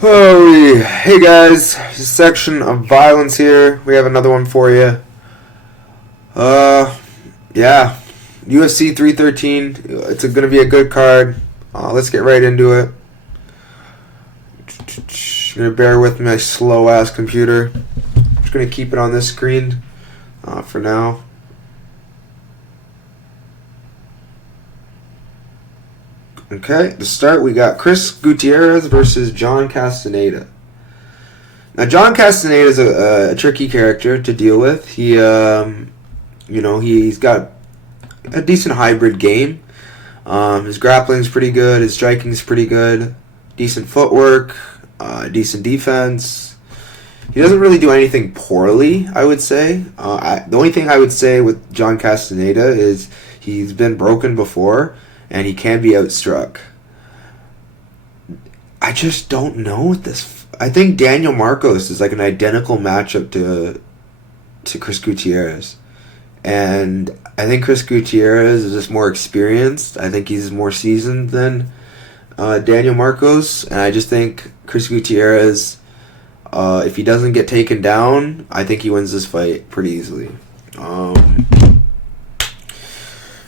Holy, hey guys, Dissection of Violence here. We have another one for you. Yeah, UFC 313. It's going to be a good card. Let's get right into it. You're going to bear with my slow ass computer. I'm just going to keep it on this screen for now. Okay, to start, we got Chris Gutierrez versus John Castaneda. Now, John Castaneda is a tricky character to deal with. He's got a decent hybrid game. His grappling's pretty good. His striking's pretty good. Decent footwork. Decent defense. He doesn't really do anything poorly, I would say. The only thing I would say with John Castaneda is he's been broken before, and he can be outstruck. I just don't know with this. I think Daniel Marcos is like an identical matchup to Chris Gutierrez. And I think Chris Gutierrez is just more experienced. I think he's more seasoned than Daniel Marcos. And I just think Chris Gutierrez, if he doesn't get taken down, I think he wins this fight pretty easily.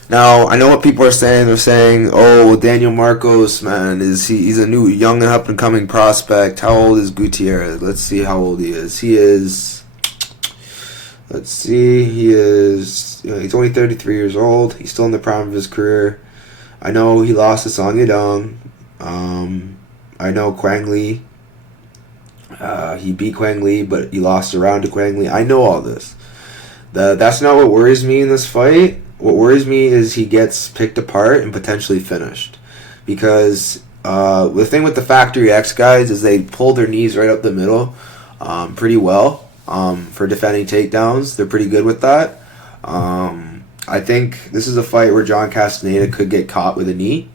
Now, I know what people are saying. They're saying, oh, Daniel Marcos, man, he's a new, young and up-and-coming prospect. How old is Gutierrez? Let's see how old he is. He's only 33 years old. He's still in the prime of his career. I know he lost to Song Yadong. I know Quang Lee. He beat Quang Lee, but he lost a round to Quang Lee. I know all this. That's not what worries me in this fight. What worries me is he gets picked apart and potentially finished. Because the thing with the Factory X guys is they pull their knees right up the middle pretty well for defending takedowns. They're pretty good with that. I think this is a fight where John Castaneda could get caught with a knee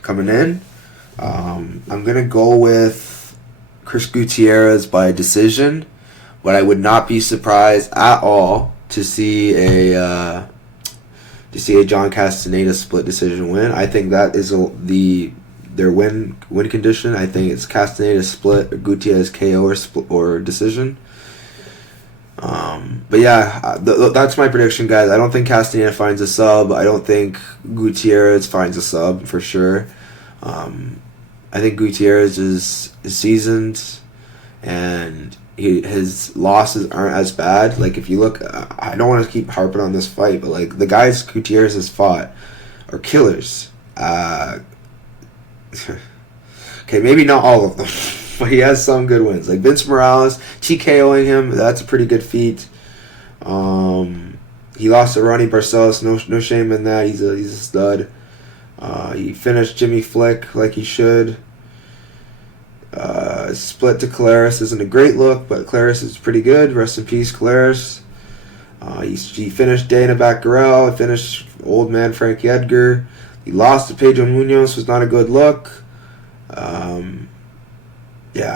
coming in. I'm going to go with Chris Gutierrez by decision, but I would not be surprised at all to see a John Castaneda split decision win. I think that is their win condition. I think it's Castaneda split, or Gutierrez KO or decision. But yeah, that's my prediction, guys. I don't think Castaneda finds a sub. I don't think Gutierrez finds a sub for sure. I think Gutierrez is seasoned, and his losses aren't as bad. Like, if you look, I don't want to keep harping on this fight, but like the guys Gutierrez has fought are killers. Okay, maybe not all of them, but he has some good wins. Like Vince Morales, TKOing him, that's a pretty good feat. He lost to Ronnie Barcelos, no shame in that. He's a stud. He finished Jimmy Flick like he should. Split to Claris isn't a great look, but Claris is pretty good. Rest in peace, Claris. He finished Dana Baccarel. He finished old man Frankie Edgar. He lost to Pedro Munoz, was not a good look. Yeah,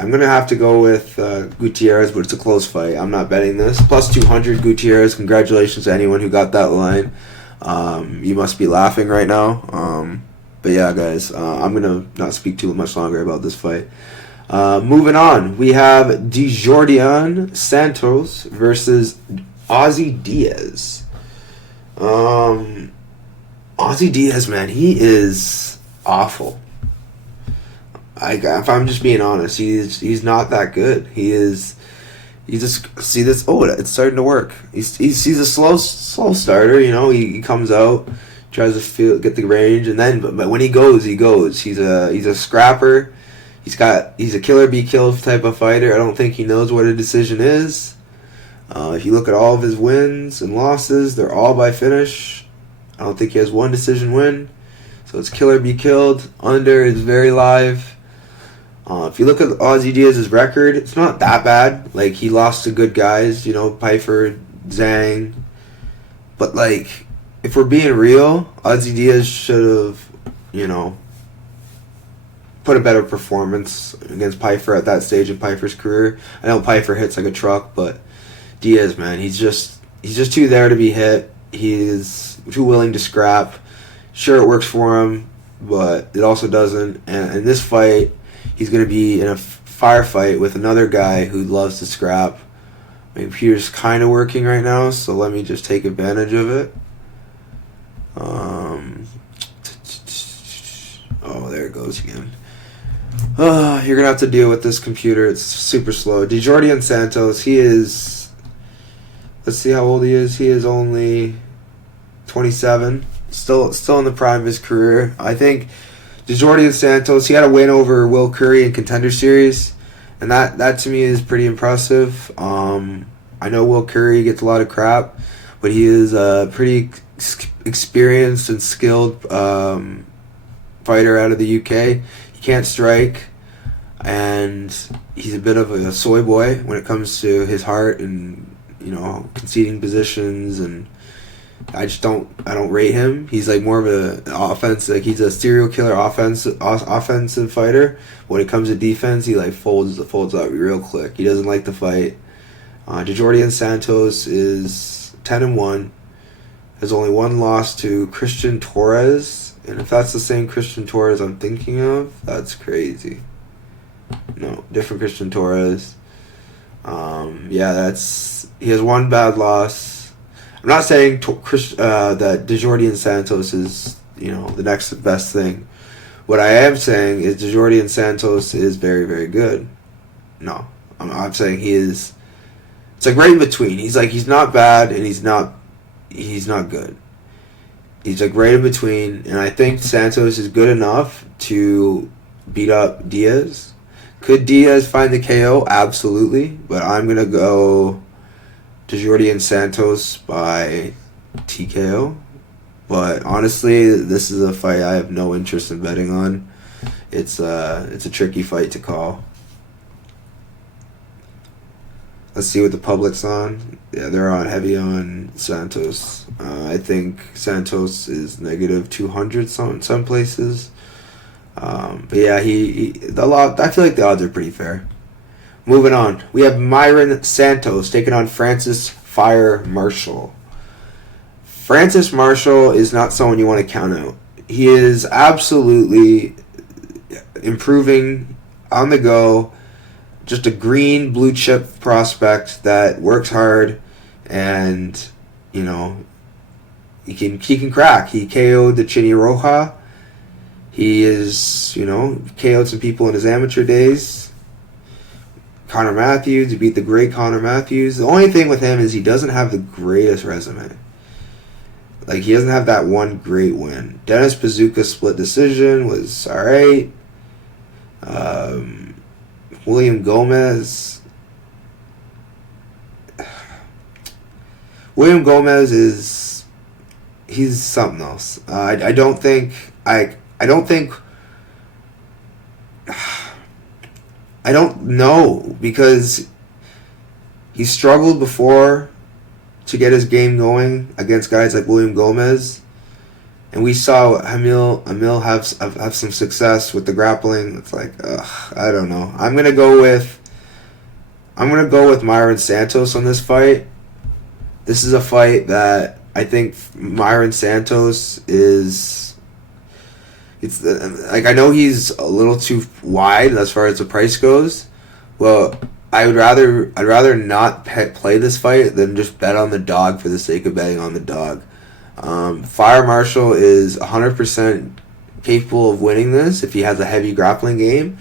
I'm going to have to go with Gutierrez, but it's a close fight. I'm not betting this. Plus 200 Gutierrez. Congratulations to anyone who got that line. You must be laughing right now. But yeah, guys, I'm going to not speak too much longer about this fight. Moving on, we have Dijordian Santos versus Ozzy Diaz. Ozzy Diaz, man, he is awful. If I'm just being honest, he's not that good. He's just, see this. Oh, it's starting to work. He's a slow starter. You know, he comes out, tries to get the range, and then but when he goes. He's a scrapper. He's a killer be killed type of fighter. I don't think he knows what a decision is. If you look at all of his wins and losses, they're all by finish. I don't think he has one decision win. So it's killer be killed. Under is very live. If you look at Ozzy Diaz's record, it's not that bad. Like, he lost to good guys, Piper, Zhang. But, like, if we're being real, Ozzy Diaz should have, put a better performance against Piper at that stage of Piper's career. I know Piper hits like a truck, but Diaz, man, he's just too there to be hit. He is too willing to scrap. Sure, it works for him, but it also doesn't. And in this fight, he's going to be in a firefight with another guy who loves to scrap. My computer's kind of working right now, so let me just take advantage of it. Oh, there it goes again. You're going to have to deal with this computer. It's super slow. DeJordian Santos, he is... Let's see how old he is. He is only 27. Still in the prime of his career. I think DeJordian Santos, he had a win over Will Curry in Contender Series. And that to me is pretty impressive. I know Will Curry gets a lot of crap, but he is a pretty experienced and skilled fighter out of the UK. He can't strike, and he's a bit of a soy boy when it comes to his heart and, you know, conceding positions, and I don't rate him. He's like more of an offense, like he's a serial killer offensive fighter. When it comes to defense, he like folds up real quick. He doesn't like to fight. DeJordian Santos is 10-1, has only one loss to Christian Torres. And if that's the same Christian Torres I'm thinking of, that's crazy. No, different Christian Torres. He has one bad loss. I'm not saying that DeJordian Santos is, you know, the next best thing. What I am saying is DeJordian Santos is very, very good. No, I'm saying he is. It's like right in between. He's not bad and he's not good. He's like right in between, and I think Santos is good enough to beat up Diaz. Could Diaz find the KO? Absolutely, but I'm gonna go DeJordian Santos by TKO. But honestly, this is a fight I have no interest in betting on. It's a tricky fight to call. Let's see what the public's on. Yeah, they're on heavy on Santos. I think Santos is negative 200 some places. But yeah, I feel like the odds are pretty fair. Moving on, we have Myron Santos taking on Francis Fire Marshall. Francis Marshall is not someone you want to count out. He is absolutely improving on the go. Just a green blue chip prospect that works hard, and you know he can crack. He KO'd the Chini Roja. He is, you know, KO'd some people in his amateur days. Connor Matthews, he beat the great Connor Matthews. The only thing with him is he doesn't have the greatest resume. Like, he doesn't have that one great win. Dennis Bazooka's split decision was alright. William Gomez. William Gomez he's something else. I don't know, because he struggled before to get his game going against guys like William Gomez, and we saw Emil have some success with the grappling. It's like, I don't know. I'm gonna go with Myron Santos on this fight. This is a fight that I think Myron Santos is. It's like, I know he's a little too wide as far as the price goes. Well, I'd rather not play this fight than just bet on the dog for the sake of betting on the dog. Fire Marshall is 100% capable of winning this if he has a heavy grappling game,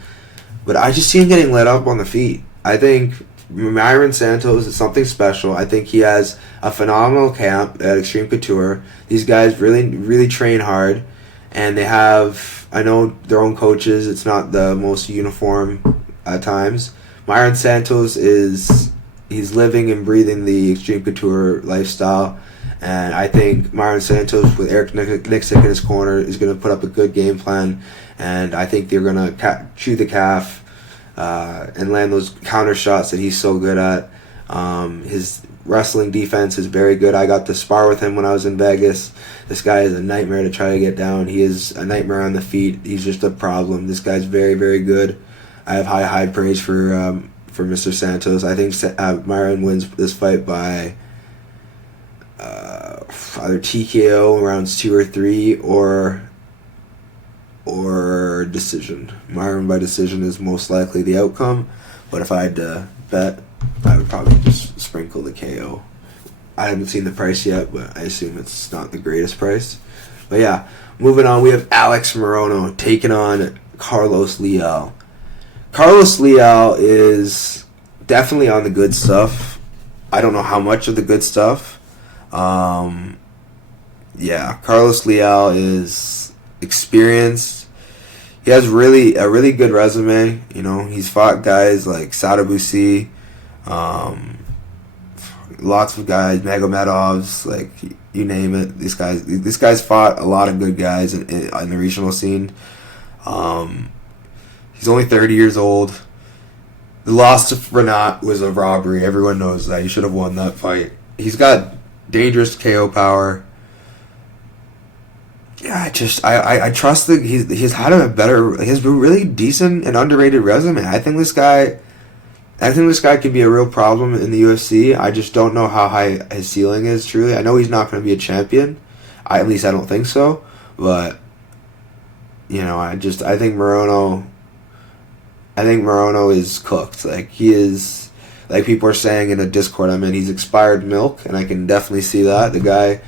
but I just see him getting let up on the feet. I think Myron Santos is something special. I think he has a phenomenal camp at Extreme Couture. These guys really, really train hard, and they have, I know, their own coaches. It's not the most uniform at times. Myron Santos he's living and breathing the Extreme Couture lifestyle. And I think Myron Santos, with Eric Nixick in his corner, is going to put up a good game plan. And I think they're going to chew the calf and land those counter shots that he's so good at. His wrestling defense is very good. I got to spar with him when I was in Vegas. This guy is a nightmare to try to get down. He is a nightmare on the feet. He's just a problem. This guy's very, very good. I have high praise for Mr. Santos. I think Myron wins this fight by either TKO in rounds 2 or 3, or or decision. Myron by decision is most likely the outcome, but if I had to bet, I would probably just sprinkle the KO. I haven't seen the price yet, but I assume it's not the greatest price. But yeah, moving on, we have Alex Morono taking on Carlos Leal. Carlos Leal is definitely on the good stuff. I don't know how much of the good stuff. Yeah, Carlos Leal is experienced. He has a really good resume. You know, he's fought guys like Sadabusi, lots of guys, Magomedovs, like you name it. These guys fought a lot of good guys in the regional scene. He's only 30 years old. The loss to Renat was a robbery. Everyone knows that. He should have won that fight. He's got dangerous KO power. Yeah, I trust that he's had a really decent and underrated resume. I think this guy could be a real problem in the UFC. I just don't know how high his ceiling is, truly. I know he's not going to be a champion. At least I don't think so. But, you know, I think Morono is cooked. Like, he is, like people are saying in a Discord I'm in, he's expired milk, and I can definitely see that. The guy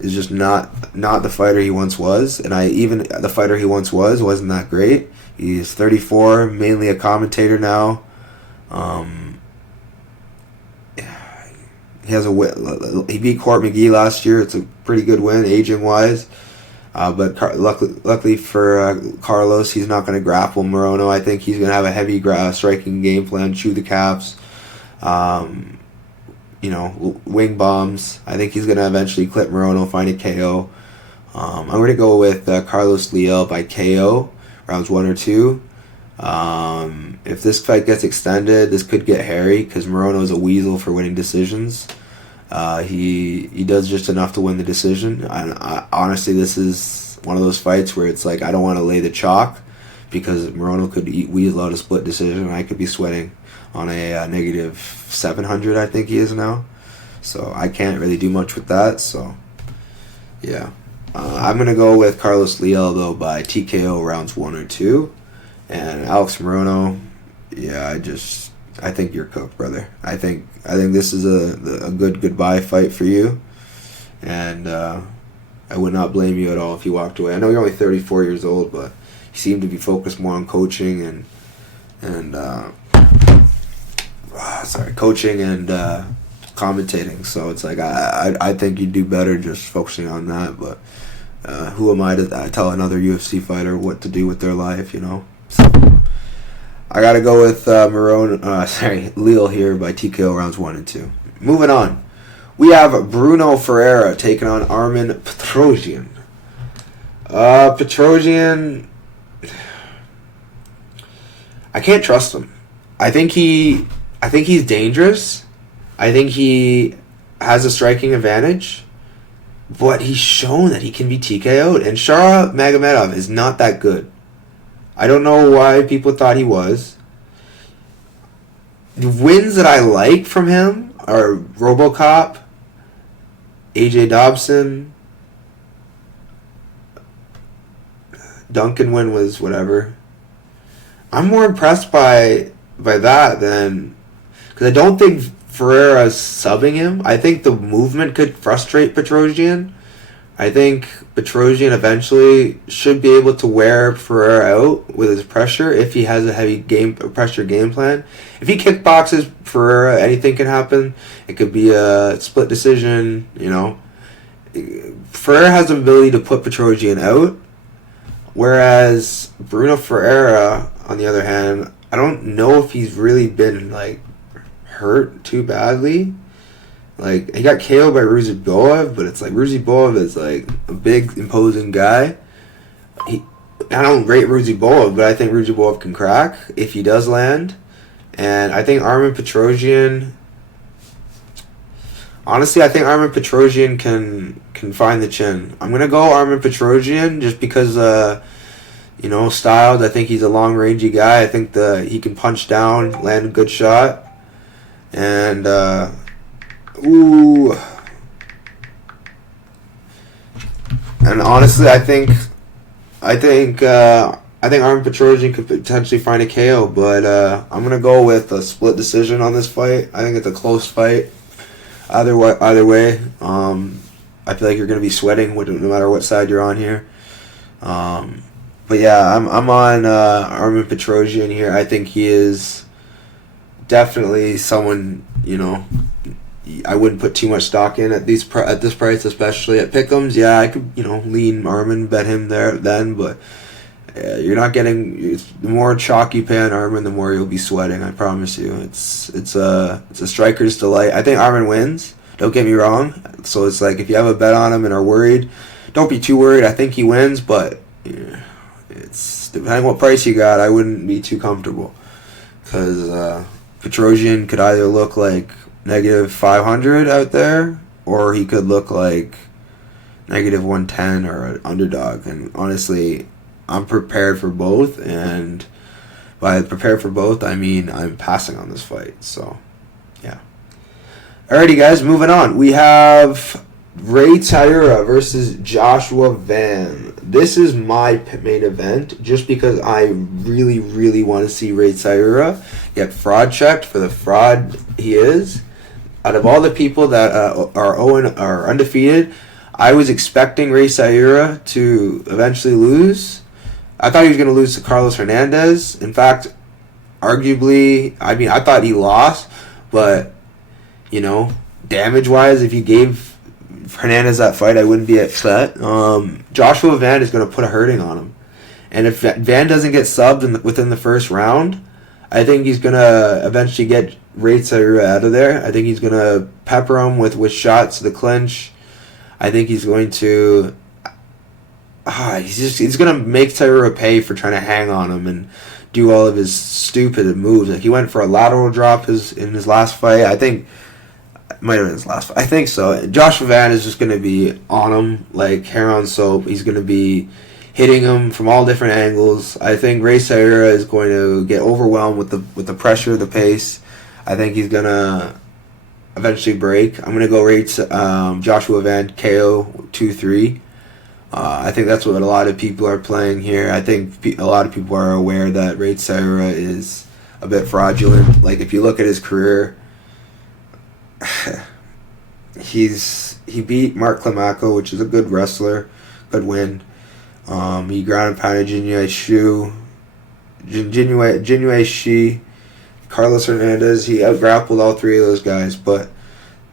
is just not the fighter he once was, and the fighter he once wasn't that great. He's 34, mainly a commentator now. He beat Court McGee last year. It's a pretty good win, aging wise. But luckily for Carlos, he's not going to grapple Morono. I think he's going to have a heavy striking game plan, chew the caps, wing bombs. I think he's going to eventually clip Morono, find a KO. I'm going to go with Carlos Leal by KO, rounds 1 or 2. If this fight gets extended, this could get hairy because Morono is a weasel for winning decisions. He does just enough to win the decision. Honestly, this is one of those fights where it's like I don't want to lay the chalk because Morono could weasel out a split decision and I could be sweating on a negative 700, I think he is now. So I can't really do much with that. So, yeah. I'm going to go with Carlos Leal, though, by TKO rounds 1 or 2. And Alex Morono, yeah, I think you're cooked, brother. I think this is a good goodbye fight for you. And I would not blame you at all if you walked away. I know you're only 34 years old, but you seem to be focused more on coaching and commentating. So it's like I think you'd do better just focusing on that. But who am I to tell another UFC fighter what to do with their life? You know. So I gotta go with Leal here by TKO rounds 1 and 2. Moving on, we have Bruno Ferreira taking on Armen Petrosyan. Petrosyan, I can't trust him. I think he's dangerous. I think he has a striking advantage, but he's shown that he can be TKO'd. And Shara Magomedov is not that good. I don't know why people thought he was. The wins that I like from him are RoboCop, AJ Dobson. Duncan win was whatever. I'm more impressed by that than... Because I don't think Ferreira's subbing him. I think the movement could frustrate Petrosyan. I think Petrosyan eventually should be able to wear Ferreira out with his pressure if he has a heavy pressure game plan. If he kickboxes Ferreira, anything can happen. It could be a split decision, you know. Ferreira has the ability to put Petrosyan out, whereas Bruno Ferreira, on the other hand, I don't know if he's really been like hurt too badly. Like, he got KO'd by Ruziboev, but it's like Ruziboev is like a big, imposing guy. I don't rate Ruziboev, but I think Ruziboev can crack if he does land. And I think Armen Petrosyan... Honestly, I think Armen Petrosyan can find the chin. I'm going to go Armen Petrosyan just because, styled. I think he's a long-rangey guy. I think he can punch down, land a good shot. And... And honestly, I think I think Armin Petrosyan could potentially find a KO, but I'm gonna go with a split decision on this fight. I think it's a close fight. Either way, I feel like you're gonna be sweating no matter what side you're on here. But yeah, I'm on Armin Petrosyan here. I think he is definitely someone, I wouldn't put too much stock in at this price, especially at pick'ems. Yeah, I could lean Armin, bet him there then, but you're not getting. The more chalk you pay on Armin, the more you'll be sweating. I promise you. It's a striker's delight. I think Armin wins. Don't get me wrong. So it's like if you have a bet on him and are worried, don't be too worried. I think he wins, but it's depending what price you got. I wouldn't be too comfortable because Petrosyan could either look like negative 500 out there, or he could look like negative 110 or an underdog. And honestly, I'm prepared for both, and by prepared for both, I mean I'm passing on this fight. So, yeah. Alrighty, guys, moving on. We have Ray Tsuruya versus Joshua Van. This is my main event, just because I really, really want to see Ray Tsuruya get fraud checked for the fraud he is. Out of all the people that are undefeated, I was expecting Ray Tsuruya to eventually lose. I thought he was going to lose to Carlos Hernandez. In fact, arguably, I thought he lost, but, damage-wise, if you gave Hernandez that fight, I wouldn't be upset. Joshua Van is going to put a hurting on him. And if Van doesn't get subbed within the first round, I think he's going to eventually get Ray Tsuruya out of there. I think he's going to pepper him with shots to the clinch. I think he's going to... he's going to make Tsuruya pay for trying to hang on him and do all of his stupid moves. Like he went for a lateral drop in his last fight. I think it might have been his last fight. I think so. Joshua Van is just going to be on him like hair on soap. He's going to be hitting him from all different angles. I think Ray Tsuruya is going to get overwhelmed with the pressure, the pace. I think he's going to eventually break. I'm going to go Joshua Van KO 2-3. I think that's what a lot of people are playing here. I think a lot of people are aware that Ray Tsuruya is a bit fraudulent. Like, if you look at his career, he beat Mark Climaco, which is a good wrestler, good win. He ground and pounded Jinue Shi, Carlos Hernandez. He outgrappled all three of those guys, but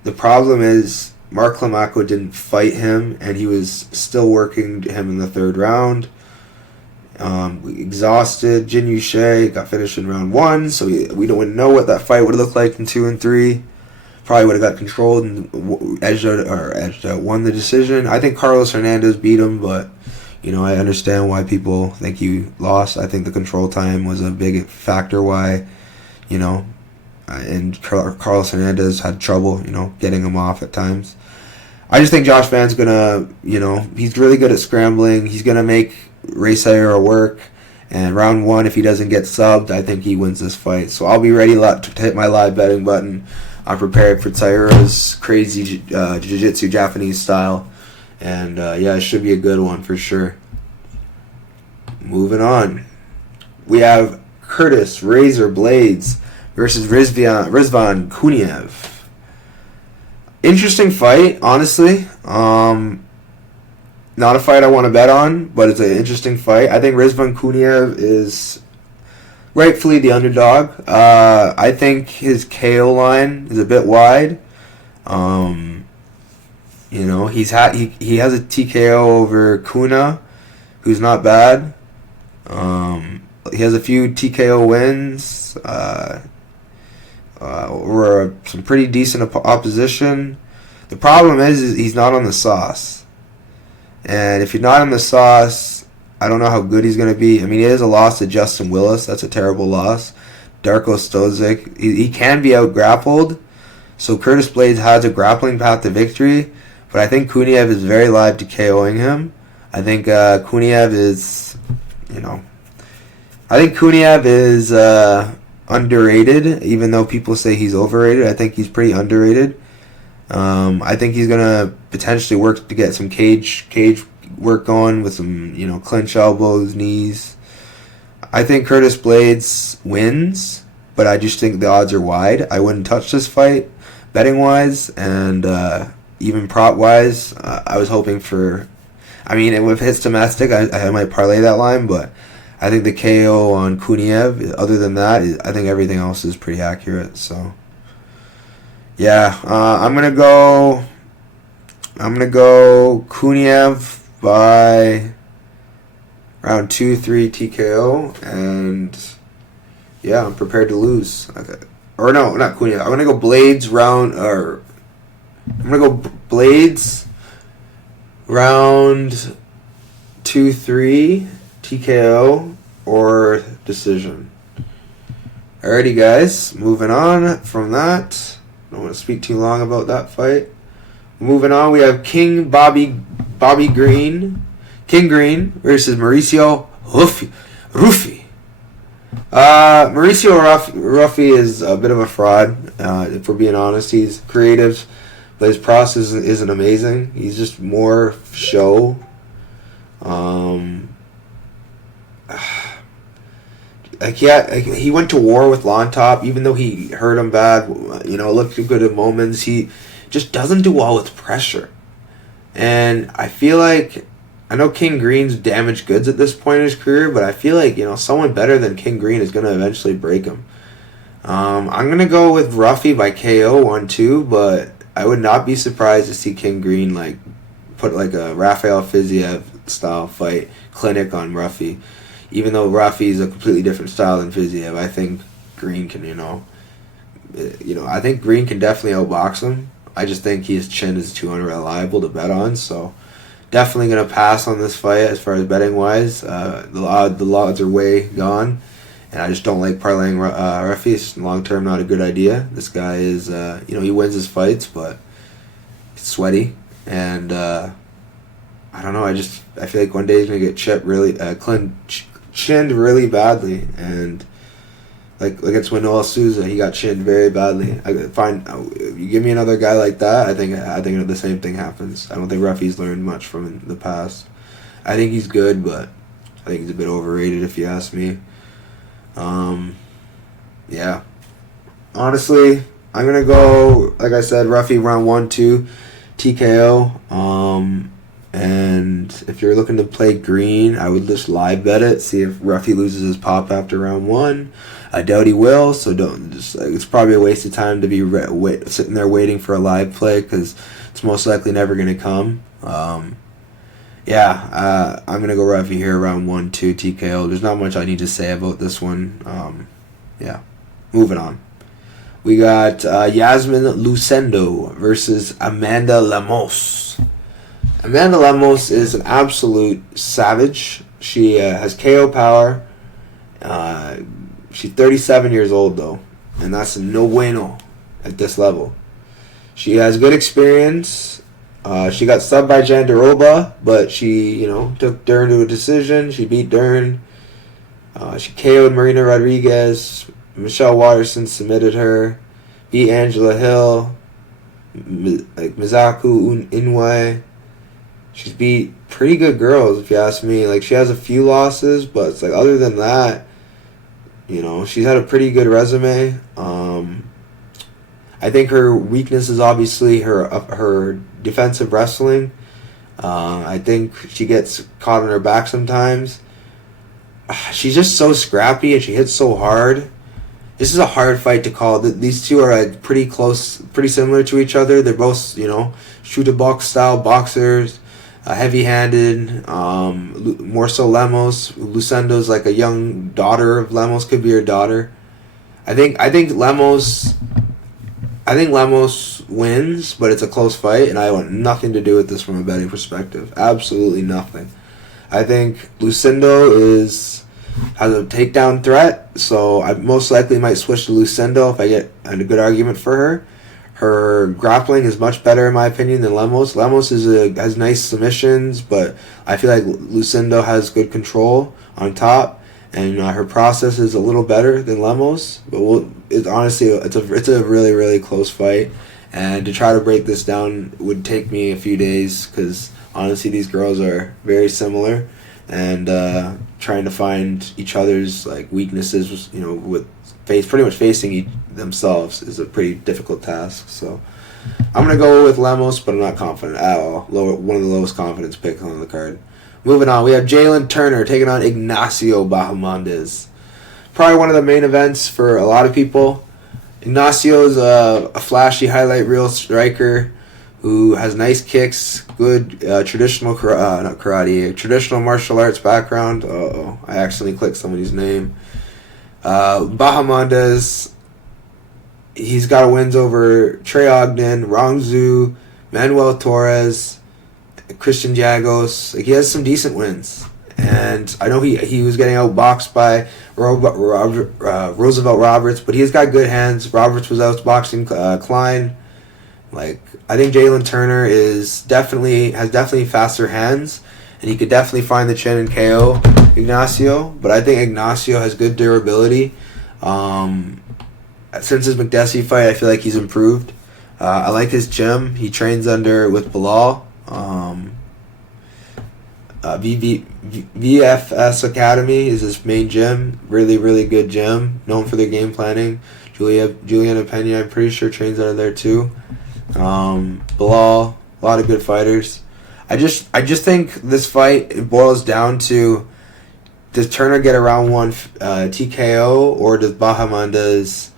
the problem is Mark Climaco didn't fight him, and he was still working him in the third round. Exhausted. Jin Yushie got finished in round 1, so we don't know what that fight would look like in 2 and 3. Probably would have got controlled and edged out, won the decision. I think Carlos Hernandez beat him, but I understand why people think he lost. I think the control time was a big factor why, and Carlos Hernandez had trouble, getting him off at times. I just think Josh Van's gonna, he's really good at scrambling. He's gonna make Ray Tsuruya work. And round 1, if he doesn't get subbed, I think he wins this fight. So I'll be ready to hit my live betting button. I'm prepared for Tsuruya's crazy jiu-jitsu Japanese style. And it should be a good one for sure. Moving we have Curtis Razor Blaydes versus Rizvan Kuniev. Interesting fight, honestly. Not a fight I want to bet on, but it's an interesting fight. I think Rizvan Kuniev is rightfully the underdog. I think his KO line is a bit wide. He has a TKO over Kuna, who's not bad. He has a few TKO wins over some pretty decent opposition. The problem is he's not on the sauce. And if you're not on the sauce, I don't know how good he's going to be. I mean, he is a loss to Justin Willis. That's a terrible loss. Darko Stozic, he can be out-grappled. So Curtis Blaydes has a grappling path to victory. But I think Kuniev is very live to KOing him. I think Kuniev is, underrated, even though people say he's overrated. I think he's pretty underrated. I think he's going to potentially work to get some cage work going with some, clinch elbows, knees. I think Curtis Blaydes wins, but I just think the odds are wide. I wouldn't touch this fight, betting-wise, and even prop-wise. I was hoping for... if it's domestic, I might parlay that line, but I think the KO on Kuniev, other than that, I think everything else is pretty accurate, so... Yeah, I'm gonna go Kuniev by round 2-3 TKO, and yeah, I'm prepared to lose. Okay. Or no, not Kuniev. I'm gonna go Blaydes round 2-3 TKO or decision. Alrighty, guys, moving on from that. Don't want to speak too long about that fight. Moving on, we have King Green versus Mauricio Ruffy. Mauricio Ruffy is a bit of a fraud, if we're being honest. He's creative, but his process isn't amazing. He's just more show. He went to war with Lontop, even though he hurt him bad. Looked good at moments. He just doesn't do well with pressure, and I feel like I know King Green's damaged goods at this point in his career, but I feel like someone better than King Green is going to eventually break him. I'm going to go with Ruffy by KO 1-2, but I would not be surprised to see King Green put a Rafael Fiziev style fight clinic on Ruffy. Even though Ruffy's a completely different style than Fiziev, I think Green can, I think Green can definitely outbox him. I just think his chin is too unreliable to bet on, so definitely going to pass on this fight as far as betting wise. The odds are way gone, and I just don't like parlaying Ruffy. It's long term not a good idea. This guy is, he wins his fights, but he's sweaty, and I don't know. I feel like one day he's going to get chinned really badly, and like against Noel Souza, he got chinned very badly. You give me another guy like that, I think the same thing happens. I don't think Ruffy's learned much from the past. I think he's good, but I think he's a bit overrated if you ask me. Yeah. Honestly, I'm gonna go, like I said, Ruffy round 1-2 TKO. And if you're looking to play Green, I would just live bet it. See if Ruffy loses his pop after round 1. I doubt he will, so don't just. It's probably a waste of time to be sitting there waiting for a live play because it's most likely never going to come. I'm gonna go Ruffy here around 1-2 TKO. There's not much I need to say about this one. Moving on. We got Yasmin Lucindo versus Amanda Lemos. Amanda Lemos is an absolute savage. She has KO power. She's 37 years old, though, and that's no bueno at this level. She has good experience. She got subbed by Jandaroba, but she, took Dern to a decision. She beat Dern. She KO'd Marina Rodriguez. Michelle Watterson submitted her. Beat Angela Hill. Mizaku Inoue. She's beat pretty good girls, if you ask me. She has a few losses, but it's other than that, she's had a pretty good resume. I think her weakness is obviously her defensive wrestling. I think she gets caught on her back sometimes. She's just so scrappy and she hits so hard. This is a hard fight to call. These two are pretty close, pretty similar to each other. They're both, shoot-a-box style boxers. Heavy-handed, more so Lemos. Lucindo's like a young daughter of Lemos, could be her daughter. I think Lemos wins, but it's a close fight, and I want nothing to do with this from a betting perspective. Absolutely nothing. I think Lucindo has a takedown threat, so I most likely might switch to Lucindo if I get a good argument for her. Her grappling is much better, in my opinion, than Lemos. Lemos has nice submissions, but I feel like Lucindo has good control on top, and her process is a little better than Lemos. But it's a really, really close fight, and to try to break this down would take me a few days because honestly, these girls are very similar, and trying to find each other's like weaknesses, with pretty much facing themselves is a pretty difficult task. So I'm gonna go with Lemos, but I'm not confident at all. One of the lowest confidence picks on the card. Moving on, we have Jalen Turner taking on Ignacio Bahamondes. Probably one of the main events for a lot of people. Ignacio's a flashy highlight reel striker who has nice kicks, good traditional traditional martial arts background. I accidentally clicked somebody's name. Bahamondes, he's got wins over Trey Ogden, Rongzhu, Manuel Torres, Christian Giagos. Like, he has some decent wins, and I know he was getting outboxed by Roosevelt Roberts, but he's got good hands. Roberts was outboxing Klein. Like, I think Jalen Turner has definitely faster hands, and he could definitely find the chin and KO Ignacio. But I think Ignacio has good durability. Since his McDessie fight, I feel like he's improved. I like his gym. He trains with Bilal. VFS Academy is his main gym. Really, really good gym. Known for their game planning. Juliana Pena, I'm pretty sure, trains out of there too. Bilal, a lot of good fighters. I just think this fight, it boils down to, does Turner get a round one TKO, or does Bahamondes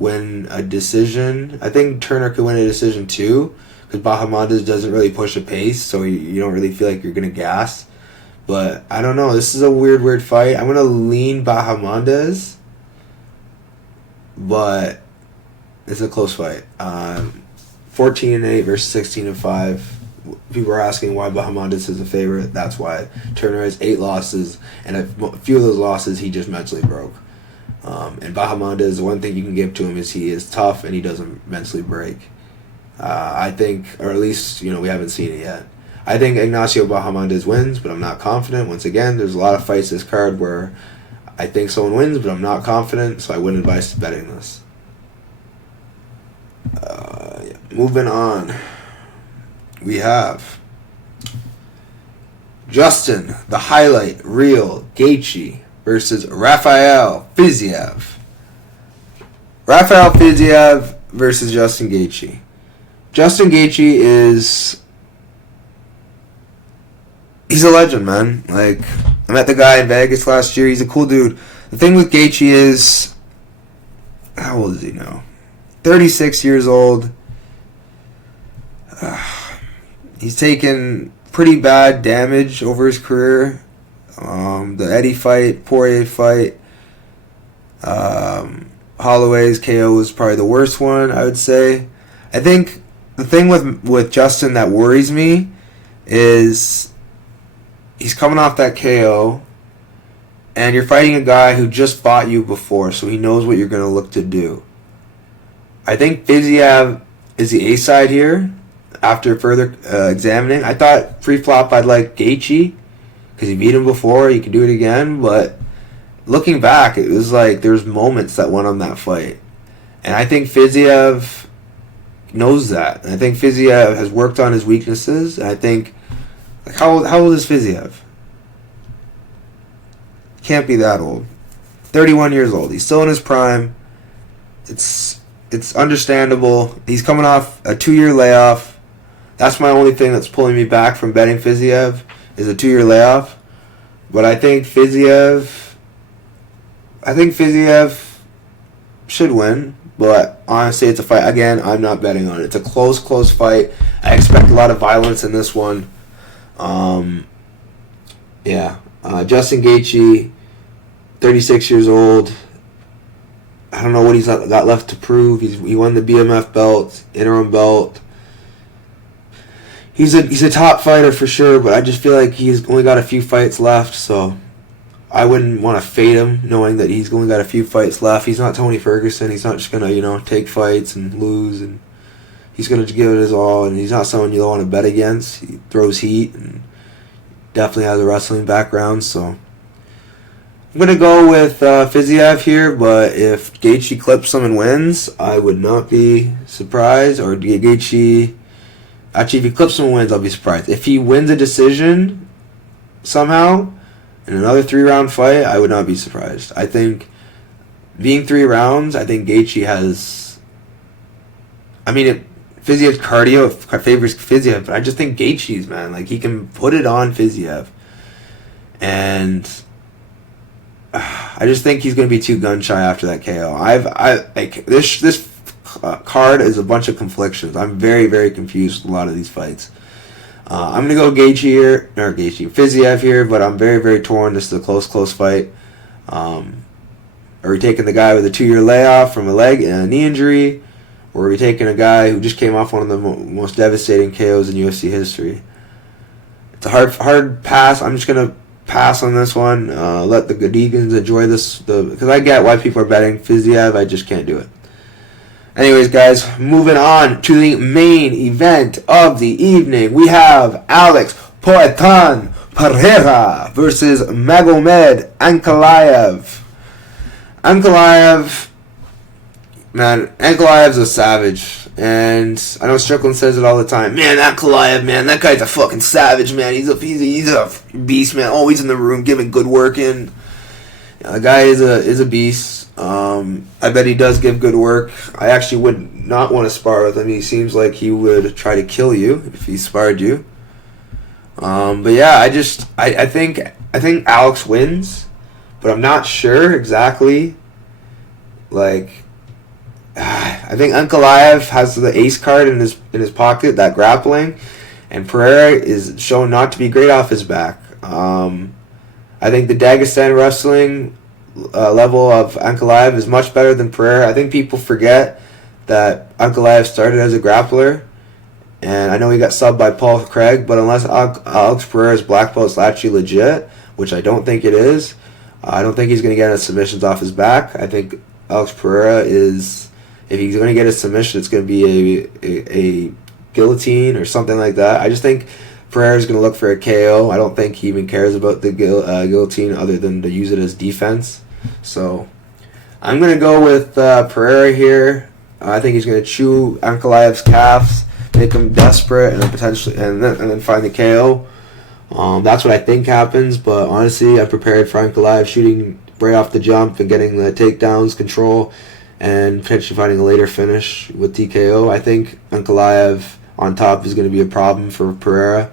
win a decision? I think Turner could win a decision too, because Bahamondes doesn't really push a pace, so you don't really feel like you're going to gas. But I don't know. This is a weird fight. I'm going to lean Bahamondes, but it's a close fight. 14-8 versus 16-5. People are asking why Bahamondes is a favorite. That's why. Turner has 8 losses, and a few of those losses he just mentally broke. And Bahamondes, one thing you can give to him is he is tough and he doesn't mentally break. I think, or at least, we haven't seen it yet. I think Ignacio Bahamondes wins, but I'm not confident. Once again, there's a lot of fights this card where I think someone wins, but I'm not confident, so I wouldn't advise betting this. Moving on, we have Justin, the highlight reel Gaethje versus Rafael Fiziev. Rafael Fiziev versus Justin Gaethje. Justin Gaethje he's a legend, man. Like, I met the guy in Vegas last year. He's a cool dude. The thing with Gaethje is, how old is he now? 36 years old. He's taken pretty bad damage over his career. The Eddie fight, Poirier fight, Holloway's KO was probably the worst one, I would say. I think the thing with Justin that worries me is he's coming off that KO, and you're fighting a guy who just fought you before, so he knows what you're going to look to do. I think Fiziev is the A side here. After further examining, I thought pre-flop I'd like Gaethje because he beat him before. He could do it again, but looking back, it was like there's moments that went on that fight, and I think Fiziev knows that. And I think Fiziev has worked on his weaknesses. And I think, like, how old is Fiziev? Can't be that old. 31 years old. He's still in his prime. It's understandable. He's coming off a 2-year layoff. That's my only thing that's pulling me back from betting Fiziev is a 2-year layoff. But I think Fiziev should win. But honestly, it's a fight. Again, I'm not betting on it. It's a close fight. I expect a lot of violence in this one. Justin Gaethje, 36 years old. I don't know what he's got left to prove. He won the BMF belt, interim belt. He's a top fighter for sure, but I just feel like he's only got a few fights left, so I wouldn't want to fade him knowing that he's only got a few fights left. He's not Tony Ferguson. He's not just going to, take fights and lose, and he's going to give it his all, and he's not someone you'll want to bet against. He throws heat and definitely has a wrestling background, so I'm going to go with Fiziev here, but if Gaethje clips him and wins, I would not be surprised, or Gaethje Actually, if he clips him and wins, I'll be surprised. If he wins a decision somehow in another 3-round fight, I would not be surprised. I think being 3 rounds, I think Gaethje has... I mean, Fiziev's cardio favors Fiziev, but I just think Gaethje's, man. Like, he can put it on Fiziev. And I just think he's going to be too gun-shy after that KO. This card is a bunch of conflictions. I'm very, very confused with a lot of these fights. I'm going to go Fiziev here, but I'm very, very torn. This is a close fight. Are we taking the guy with a 2-year layoff from a leg and a knee injury? Or are we taking a guy who just came off one of the most devastating KOs in UFC history? It's a hard pass. I'm just going to pass on this one. Let the Godigans enjoy this. Because I get why people are betting Fiziev. I just can't do it. Anyways, guys, moving on to the main event of the evening. We have Alex Poetan Pereira versus Magomed Ankalaev. Ankalaev's a savage. And I know Strickland says it all the time. Man, Ankalaev, man, that guy's a fucking savage, man. He's a beast, man. Always in the room, giving good work in. The guy is a beast. I bet he does give good work. I actually would not want to spar with him. He seems like he would try to kill you if he sparred you. But yeah, I think Alex wins, but I'm not sure exactly. Like, I think Ankalaev has the ace card in his pocket, that grappling, and Pereira is shown not to be great off his back. I think the Dagestan wrestling level of Ankalaev is much better than Pereira. I think people forget that Ankalaev started as a grappler, and I know he got subbed by Paul Craig, but unless Alex Pereira's black belt is actually legit, which I don't think it is, I don't think he's going to get any submissions off his back. I think Alex Pereira is, if he's going to get a submission, it's going to be a guillotine or something like that. I just think Pereira's going to look for a KO. I don't think he even cares about the guillotine other than to use it as defense. So I'm going to go with Pereira here. I think he's going to chew Ankalaev's calves, make him desperate, and then potentially and then find the KO. That's what I think happens. But honestly, I'm prepared for Ankalaev shooting right off the jump and getting the takedowns control and potentially finding a later finish with TKO. I think Ankalaev on top is going to be a problem for Pereira.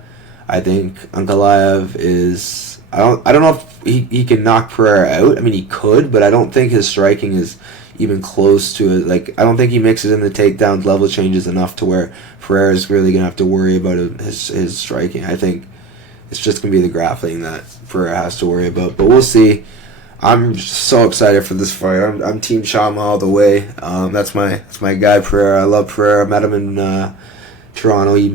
I think Ankalaev is... I don't know if he can knock Pereira out. I mean, he could, but I don't think his striking is even close to it. Like, I don't think he mixes in the takedowns, level changes enough to where Pereira is really going to have to worry about his striking. I think it's just going to be the grappling that Pereira has to worry about. But we'll see. I'm so excited for this fight. I'm Team Chama all the way. That's my guy, Pereira. I love Pereira. I met him in Toronto. He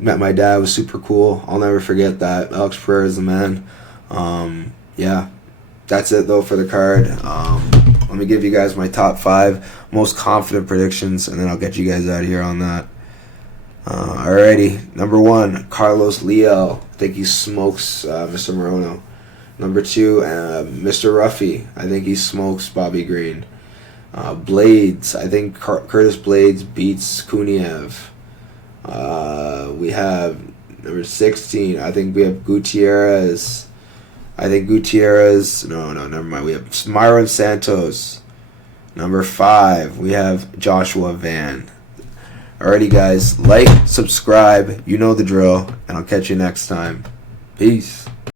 met my dad. It was super cool. I'll never forget that. Alex Pereira is the man. Yeah, that's it though for the card. Let me give you guys my top 5 most confident predictions, and then I'll get you guys out of here on that. Alrighty, number 1, Carlos Leal. I think he smokes Mr. Morono. Number 2, Mr. Ruffy. I think he smokes Bobby Green. Blaydes. I think Curtis Blaydes beats Kuniev. We have number 16. I think we have Gutierrez. No, never mind. We have Myron Santos. Number 5, we have Joshua Van. Alrighty, guys. Like, subscribe. You know the drill. And I'll catch you next time. Peace.